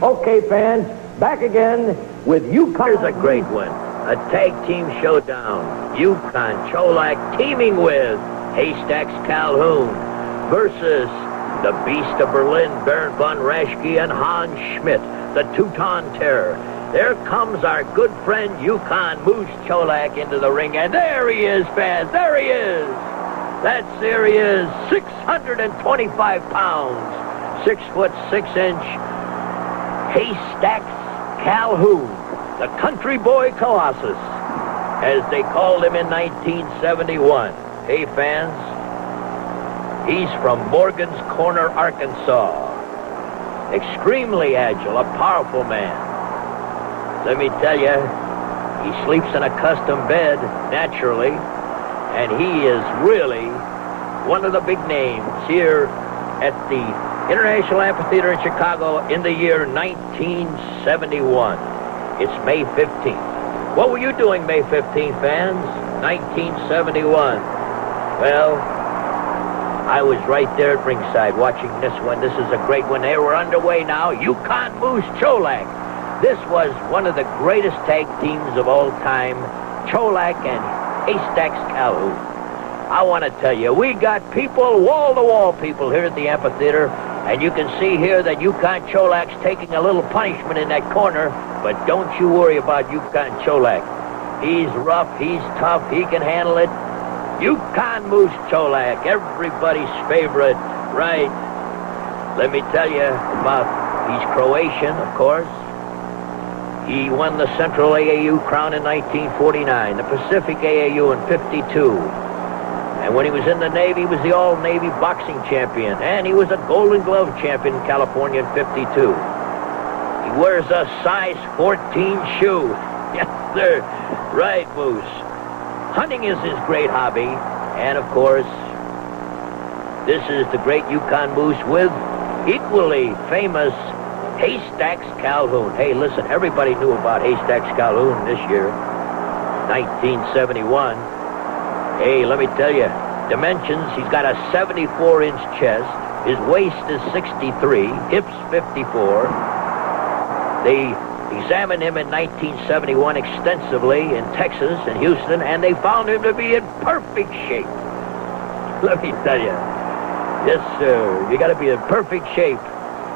Okay, fans, back again with Yukon. Here's a great one. A tag team showdown. Yukon Cholak teaming with Haystacks Calhoun versus the Beast of Berlin, Baron von Raschke and Hans Schmidt, the Teuton Terror. There comes our good friend Yukon Moose Cholak into the ring, and there he is, fans. There he is. There he is, 625 pounds, 6'6" Haystacks Calhoun, the country boy Colossus, as they called him in 1971. Hey, fans, he's from Morgan's Corner, Arkansas. Extremely agile, a powerful man. Let me tell you, he sleeps in a custom bed, naturally, and he is really one of the big names here at the International Amphitheater in Chicago in the year 1971. It's May 15th. What were you doing May 15th, fans? 1971. Well, I was right there at ringside watching this one. This is a great one. They were underway now. Yukon Moose Cholak. This was one of the greatest tag teams of all time. Cholak and Haystacks Calhoun. I want to tell you, we got people, wall-to-wall people here at the amphitheater, and you can see here that Yukon Cholak's taking a little punishment in that corner, but don't you worry about Yukon Cholak. He's rough, he's tough, he can handle it. Yukon Moose Cholak, everybody's favorite, right? Let me tell you about, he's Croatian, of course. He won the Central AAU crown in 1949, the Pacific AAU in 52. And when he was in the Navy, he was the All-Navy boxing champion. And he was a Golden Glove champion in California in 52. He wears a size 14 shoe. Yes, sir. Right, Moose. Hunting is his great hobby. And, of course, this is the great Yukon Moose with equally famous Haystacks Calhoun. Hey, listen, everybody knew about Haystacks Calhoun this year, 1971. Hey, let me tell you, dimensions, he's got a 74-inch chest. His waist is 63, hips 54. They examined him in 1971 extensively in Texas and Houston, and they found him to be in perfect shape. Let me tell you. Yes, sir, you got to be in perfect shape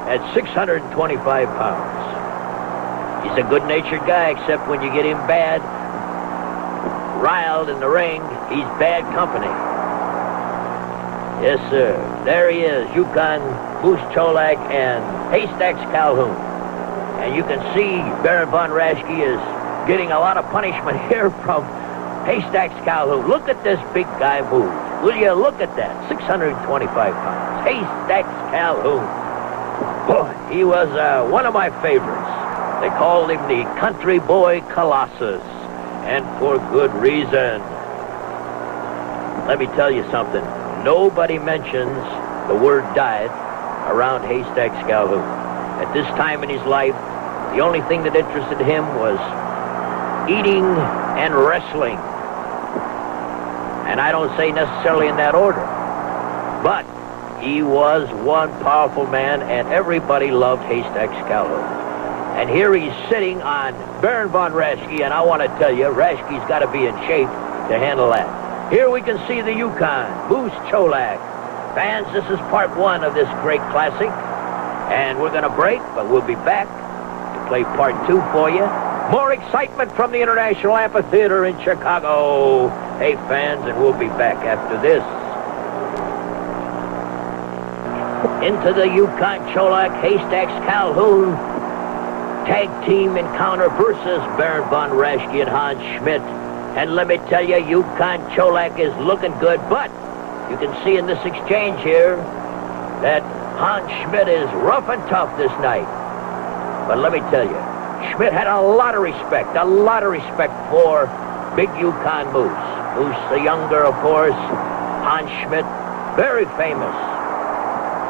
at 625 pounds. He's a good-natured guy, except when you get him bad, riled in the ring, he's bad company. Yes, sir. There he is, Yukon Moose Cholak and Haystacks Calhoun. And you can see Baron von Raschke is getting a lot of punishment here from Haystacks Calhoun. Look at this big guy move. Will you look at that? 625 pounds. Haystacks Calhoun. Boy, he was one of my favorites. They called him the country boy Colossus. And for good reason. Let me tell you something. Nobody mentions the word diet around Haystacks Calhoun. At this time in his life, the only thing that interested him was eating and wrestling. And I don't say necessarily in that order. But he was one powerful man, and everybody loved Haystacks Calhoun. And here he's sitting on Baron von Raschke, and I want to tell you, Raschke's got to be in shape to handle that. Here we can see the Yukon Moose Cholak. Fans, this is part one of this great classic, and we're going to break, but we'll be back to play part two for you. More excitement from the International Amphitheater in Chicago. Hey, fans, and we'll be back after this. Into the Yukon Cholak Haystacks Calhoun tag team encounter versus Baron von Raschke and Hans Schmidt. And let me tell you, Yukon Cholak is looking good, but you can see in this exchange here that Hans Schmidt is rough and tough this night. But let me tell you, Schmidt had a lot of respect for big Yukon Moose. Moose the younger, of course. Hans Schmidt, very famous.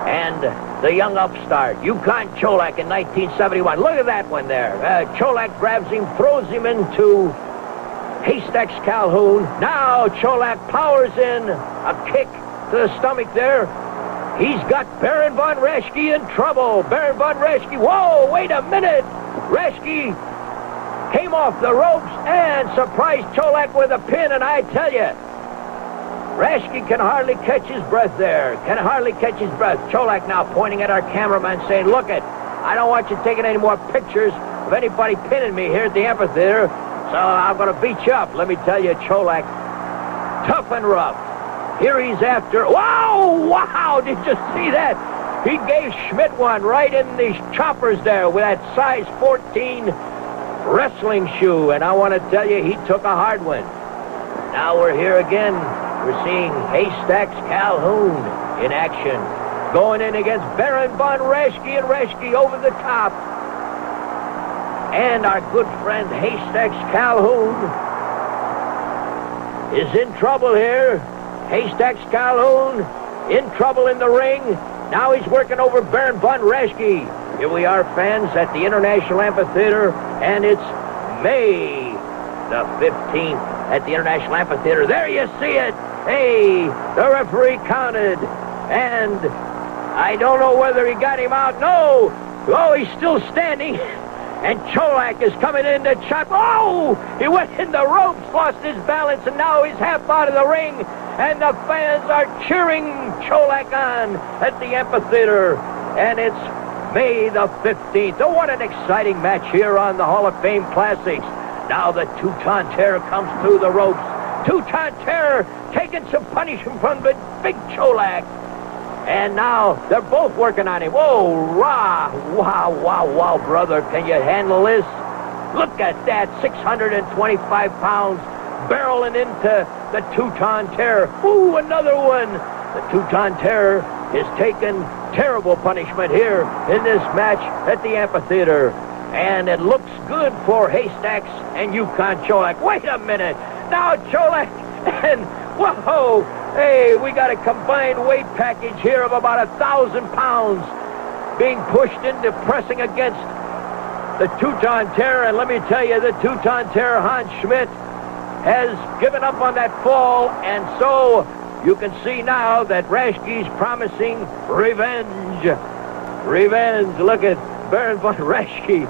And the young upstart, Yukon Cholak in 1971. Look at that one there. Cholak grabs him, throws him into Haystacks Calhoun. Now Cholak powers in a kick to the stomach there. He's got Baron von Raschke in trouble. Baron von Raschke, whoa, wait a minute. Raschke came off the ropes and surprised Cholak with a pin, and I tell you, Raschke can hardly catch his breath there. Can hardly catch his breath. Cholak now pointing at our cameraman saying, look it, I don't want you taking any more pictures of anybody pinning me here at the amphitheater, so I'm going to beat you up. Let me tell you, Cholak, tough and rough. Here he's after. Wow, did you see that? He gave Schmidt one right in the choppers there with that size 14 wrestling shoe, and I want to tell you, he took a hard one. Now we're here again. We're seeing Haystacks Calhoun in action, going in against Baron von Raschke, and Raschke over the top. And our good friend Haystacks Calhoun is in trouble here. Haystacks Calhoun in trouble in the ring. Now he's working over Baron von Raschke. Here we are, fans, at the International Amphitheater, and it's May the 15th at the International Amphitheater. There you see it. Hey, the referee counted, and I don't know whether he got him out. No. Oh, he's still standing. And Cholak is coming in to chop. Oh, he went in the ropes, lost his balance, and now he's half out of the ring. And the fans are cheering Cholak on at the amphitheater. And it's May the 15th. Oh, what an exciting match here on the Hall of Fame Classics. Now the Teuton Terror comes through the ropes. Teuton Terror taking some punishment from the big Cholak. And now they're both working on him. Whoa, wow, brother. Can you handle this? Look at that, 625 pounds barreling into the Teuton Terror. Ooh, another one. The Teuton Terror is taking terrible punishment here in this match at the amphitheater. And it looks good for Haystacks and Yukon Cholak. Wait a minute. Now Cholak and, whoa, hey, we got a combined weight package here of about 1,000 pounds being pushed into pressing against the Teuton Terror. And let me tell you, the Teuton Terror, Hans Schmidt, has given up on that fall. And so you can see now that Raschke's promising revenge. Revenge. Look at Baron von Raschke.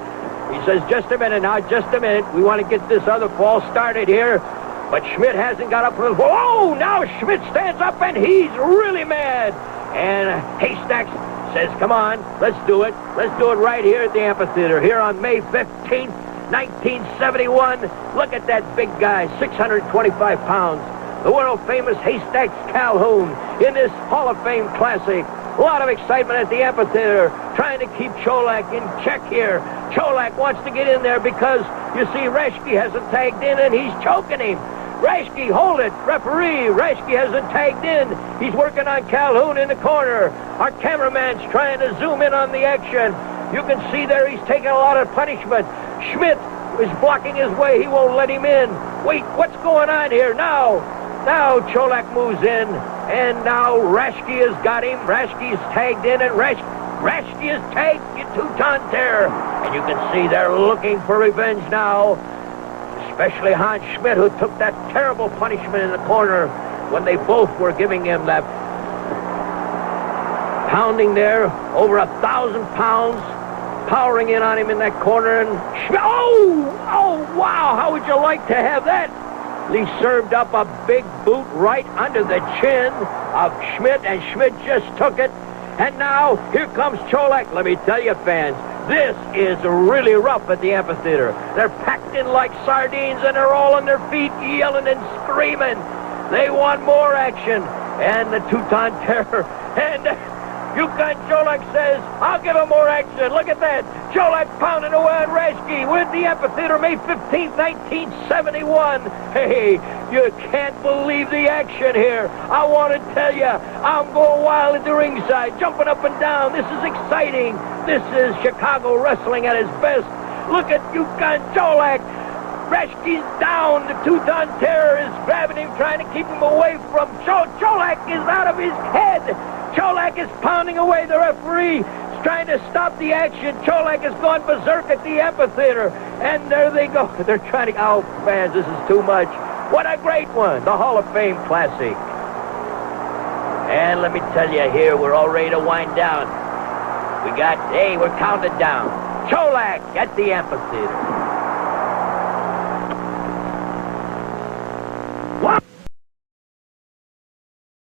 He says, just a minute now, just a minute. We want to get this other fall started here. But Schmidt hasn't got up from the... Whoa! Now Schmidt stands up, and he's really mad. And Haystacks says, come on, let's do it. Let's do it right here at the amphitheater, here on May 15th, 1971. Look at that big guy, 625 pounds. The world-famous Haystacks Calhoun in this Hall of Fame Classic. A lot of excitement at the amphitheater, trying to keep Cholak in check here. Cholak wants to get in there because, you see, Raschke hasn't tagged in, and he's choking him. Raschke, hold it. Referee, Raschke hasn't tagged in. He's working on Calhoun in the corner. Our cameraman's trying to zoom in on the action. You can see there he's taking a lot of punishment. Schmidt is blocking his way. He won't let him in. Wait, what's going on here? Now Cholak moves in, and now Raschke has got him. Raschke's tagged in, and Raschke is tagged in Teuton Terror. And you can see they're looking for revenge now. Especially Hans Schmidt, who took that terrible punishment in the corner when they both were giving him that pounding there, over 1,000 pounds, powering in on him in that corner. And Schmidt, oh, wow, how would you like to have that? He served up a big boot right under the chin of Schmidt, and Schmidt just took it. And now, here comes Cholak. Let me tell you, fans, this is really rough at the amphitheater. They're packed in like sardines, and they're all on their feet yelling and screaming. They want more action. And the Teuton Terror, and Yukon Cholak says, I'll give him more action. Look at that. Cholak pounding away on Raschke. We're at the amphitheater May 15th, 1971. Hey, you can't believe the action here. I want to tell you, I'm going wild at the ringside, jumping up and down. This is exciting. This is Chicago wrestling at its best. Look at Yukon Cholak. Raschke's down. The Teuton Terror is grabbing him, trying to keep him away from Cholak is out of his head. Cholak is pounding away. The referee is trying to stop the action. Cholak has gone berserk at the amphitheater. And there they go. They're trying to... Oh, fans, this is too much. What a great one. The Hall of Fame Classic. And let me tell you here, we're all ready to wind down. We're counted down. Cholak at the amphitheater.